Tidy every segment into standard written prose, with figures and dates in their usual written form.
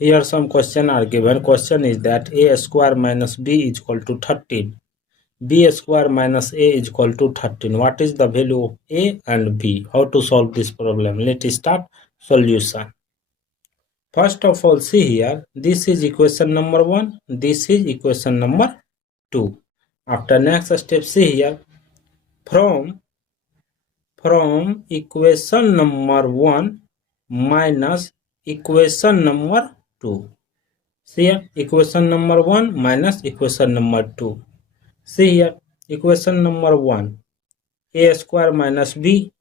Here some question are given. Question is that a square minus b is equal to 13. B square minus a is equal to 13. What is the value of a and b? How to solve this problem? Let's start solution. First of all, see here, this is equation number 1, this is equation number 2. After next step, see here, from equation number 1 minus equation number 2. See here, equation number 1 minus equation number 2. See here, equation number 1, a square minus b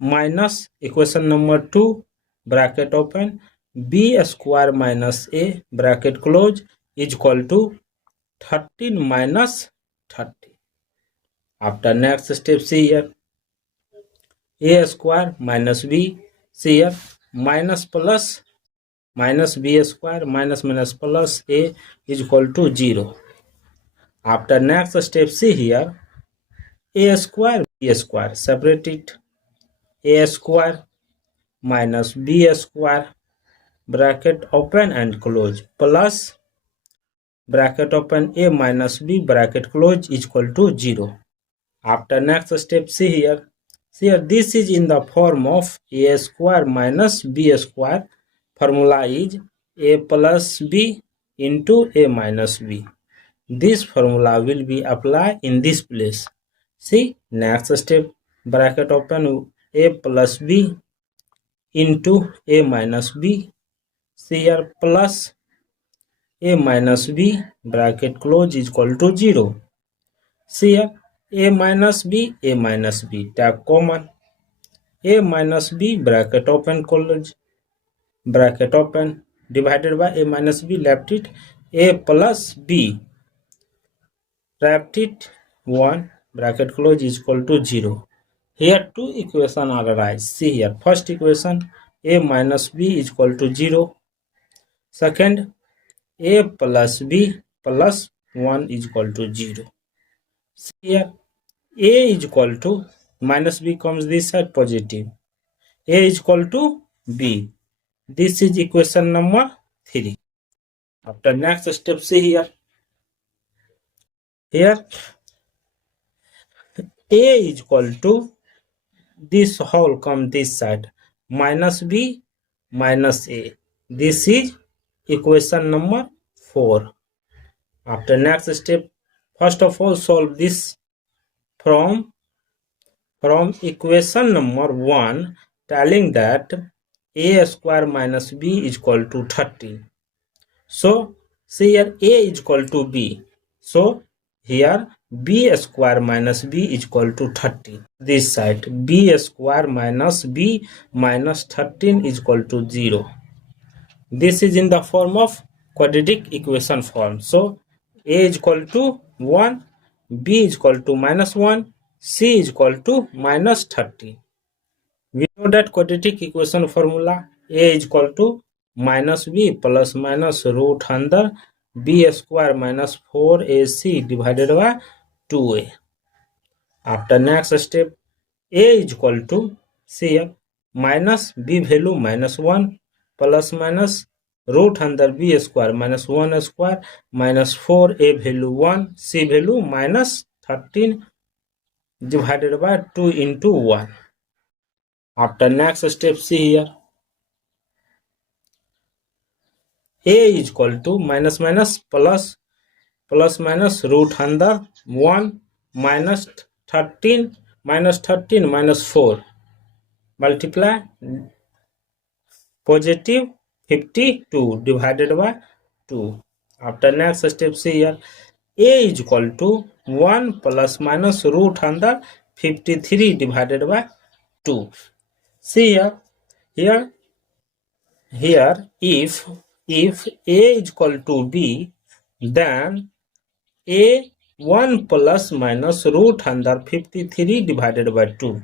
minus equation number 2, bracket open, b square minus a, bracket close, is equal to 13 minus 30. After next step, see here, a square minus b, see here, minus plus minus b square minus minus plus a is equal to 0. After next step, see here, a square b square, separate it, a square minus b square, bracket open and close, plus bracket open a minus b, bracket close, is equal to 0. After next step, see here, this is in the form of a square minus b square. Formula is a plus b into a minus b. This formula will be applied in this place. See, next step, bracket open, a plus b into a minus b. See here, plus a minus b, bracket close, is equal to 0. See here, a minus b, take common, a minus b, bracket open, close, bracket open, divided by a minus b, left it, a plus b, wrapped it, 1, bracket close, is equal to 0. Here two equations arise. See here, first equation, a minus b is equal to 0. Second, a plus b plus 1 is equal to 0. See here, a is equal to, minus b comes this side, positive. A is equal to b. This is equation number 3. After next step, see here. Here, a is equal to, this whole come this side, minus b minus a. This is equation number 4. After next step, first of all, solve this from equation number 1, telling that a square minus b is equal to 30. So, see here, a is equal to b. So, here b square minus b is equal to 30. This side, b square minus b minus 13 is equal to 0. This is in the form of quadratic equation form. So, a is equal to 1, b is equal to minus 1, c is equal to minus 30. We know that quadratic equation formula, a is equal to minus b plus minus root under b square minus 4ac divided by 2a. After next step, a is equal to, see here, minus b value minus 1 plus minus root under b square minus 1 square minus 4a value 1, c value minus 13 divided by 2 into 1. After next step, see here, a is equal to minus minus plus minus root under 1 minus 13 minus 4, multiply positive 52 divided by 2. After next step, see here, a is equal to 1 plus minus root under 53 divided by 2. See here, if a is equal to b, then a 1 plus minus root under 53 divided by 2.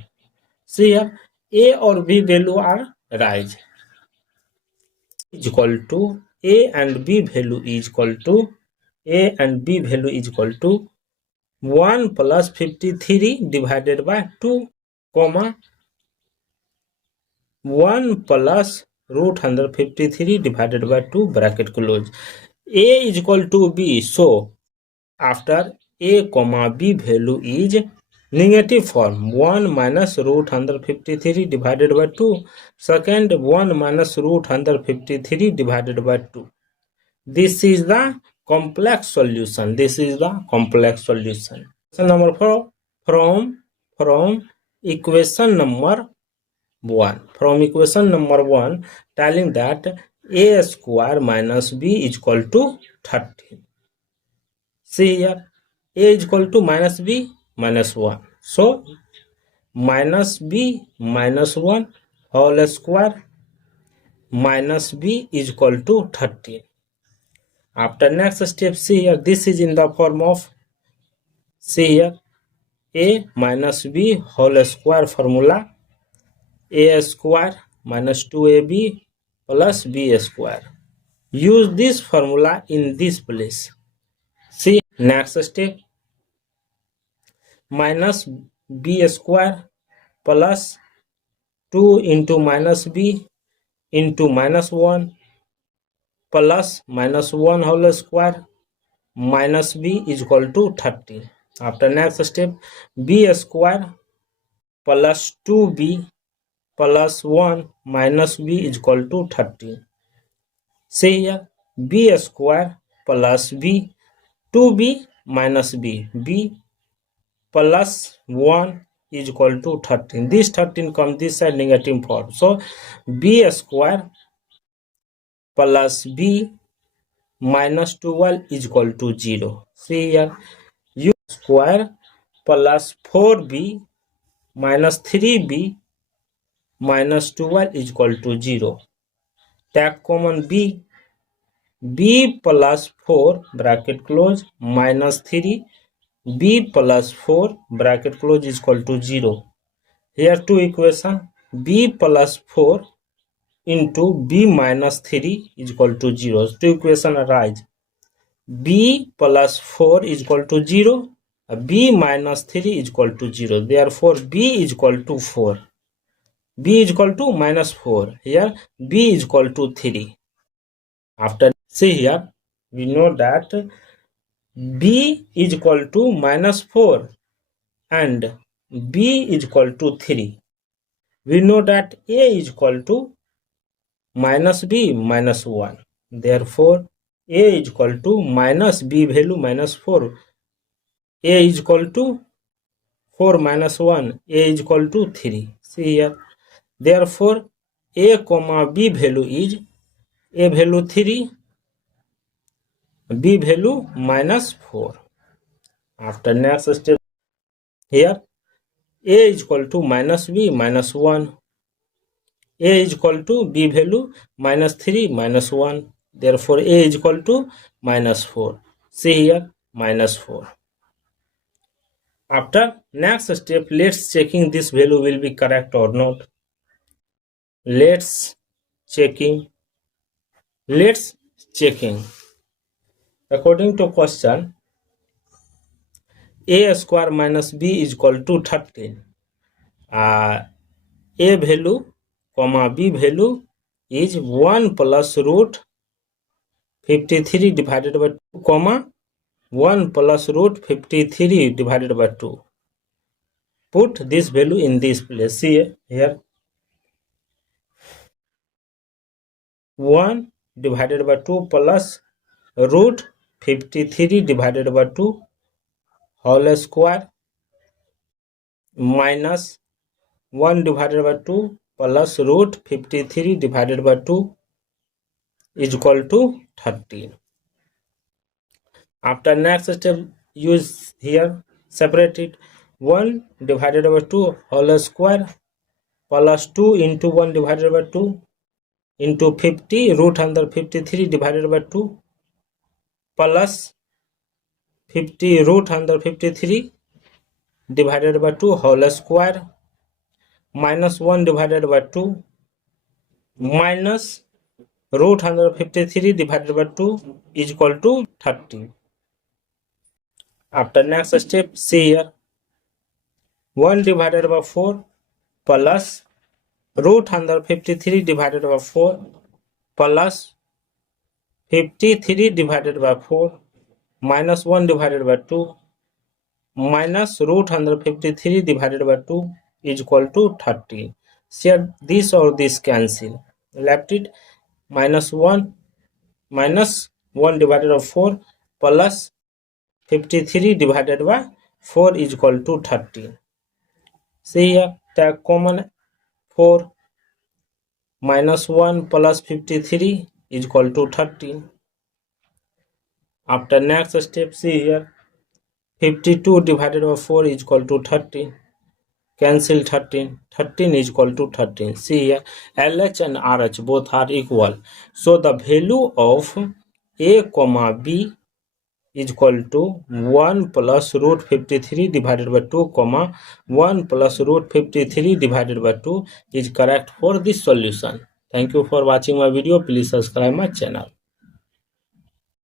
See here, a or b value are right. Is equal to a and b value is equal to, a and b value is equal to 1 plus 53 divided by 2, comma 1 plus root 153 divided by 2 bracket close. A is equal to B. So after A comma B value is negative form 1 minus root 153 divided by 2. Second 1 minus root 153 divided by 2. This is the complex solution. This is the complex solution. Question number 4 from equation number 1. From equation number 1 telling that A square minus B is equal to 13. See here, A is equal to minus B minus 1. So minus B minus 1 whole square minus B is equal to 13. After next step, see here, this is in the form of, see here, A minus B whole square formula, A square minus 2AB plus B square. Use this formula in this place. See, next step, minus B square plus 2 into minus B into minus 1 plus minus 1 whole square minus B is equal to 13. After next step, B square plus 2B plus 1 minus B is equal to 13. See here, B square plus B, 2B minus B, B plus 1 is equal to 13. This 13 comes this side negative form. So B square plus B minus 12 is equal to 0. See here, U square plus 4B minus 3B minus 12 is equal to 0. Take common B, B plus 4 bracket close minus 3 B plus 4 bracket close is equal to 0. Here two equation, B plus 4 into B minus 3 is equal to 0. Two equation arise. B plus 4 is equal to 0. B minus 3 is equal to 0. Therefore, B is equal to 4. B is equal to minus 4. Here, B is equal to 3. After, see here, we know that B is equal to minus 4 and B is equal to 3. We know that A is equal to minus B minus 1. Therefore, A is equal to minus B value minus 4. A is equal to 4 minus 1. A is equal to 3. See here. Therefore, A comma B value is A value 3, B value minus 4. After next step, here A is equal to minus B minus 1. A is equal to B value minus 3 minus 1. Therefore, A is equal to minus 4. See here, minus 4. After next step, let's checking this value will be correct or not. Let's checking. According to question, A square minus B is equal to 13. A value comma B value is 1 plus root 53 divided by 2 comma 1 plus root 53 divided by 2. Put this value in this place. See here, 1 divided by 2 plus root 53 divided by 2 whole square minus 1 divided by 2 plus root 53 divided by 2 is equal to 13. After next step, use here, separate it. 1 divided by 2 whole square plus 2 into 1 divided by 2 into 50 root under 53 divided by 2 plus 50 root under 53 divided by 2 whole square minus 1 divided by 2 minus root under 53 divided by 2 is equal to 30. After next step, see here, 1 divided by 4 plus root under 53 divided by 4 plus 53 divided by 4 minus 1 divided by 2 minus root under 53 divided by 2 is equal to 13. Here this or this cancel. Left it minus 1 divided by 4 plus 53 divided by 4 is equal to 13. See here, take common 4 minus 1 plus 53 is equal to 13. After next step, see here, 52 divided by 4 is equal to 13. Cancel 13. 13 is equal to 13. See here, LH and RH both are equal. So the value of A comma B is equal to 1 plus root 53 divided by 2 comma 1 plus root 53 divided by 2 is correct for this solution. Thank you for watching my video. Please subscribe my channel.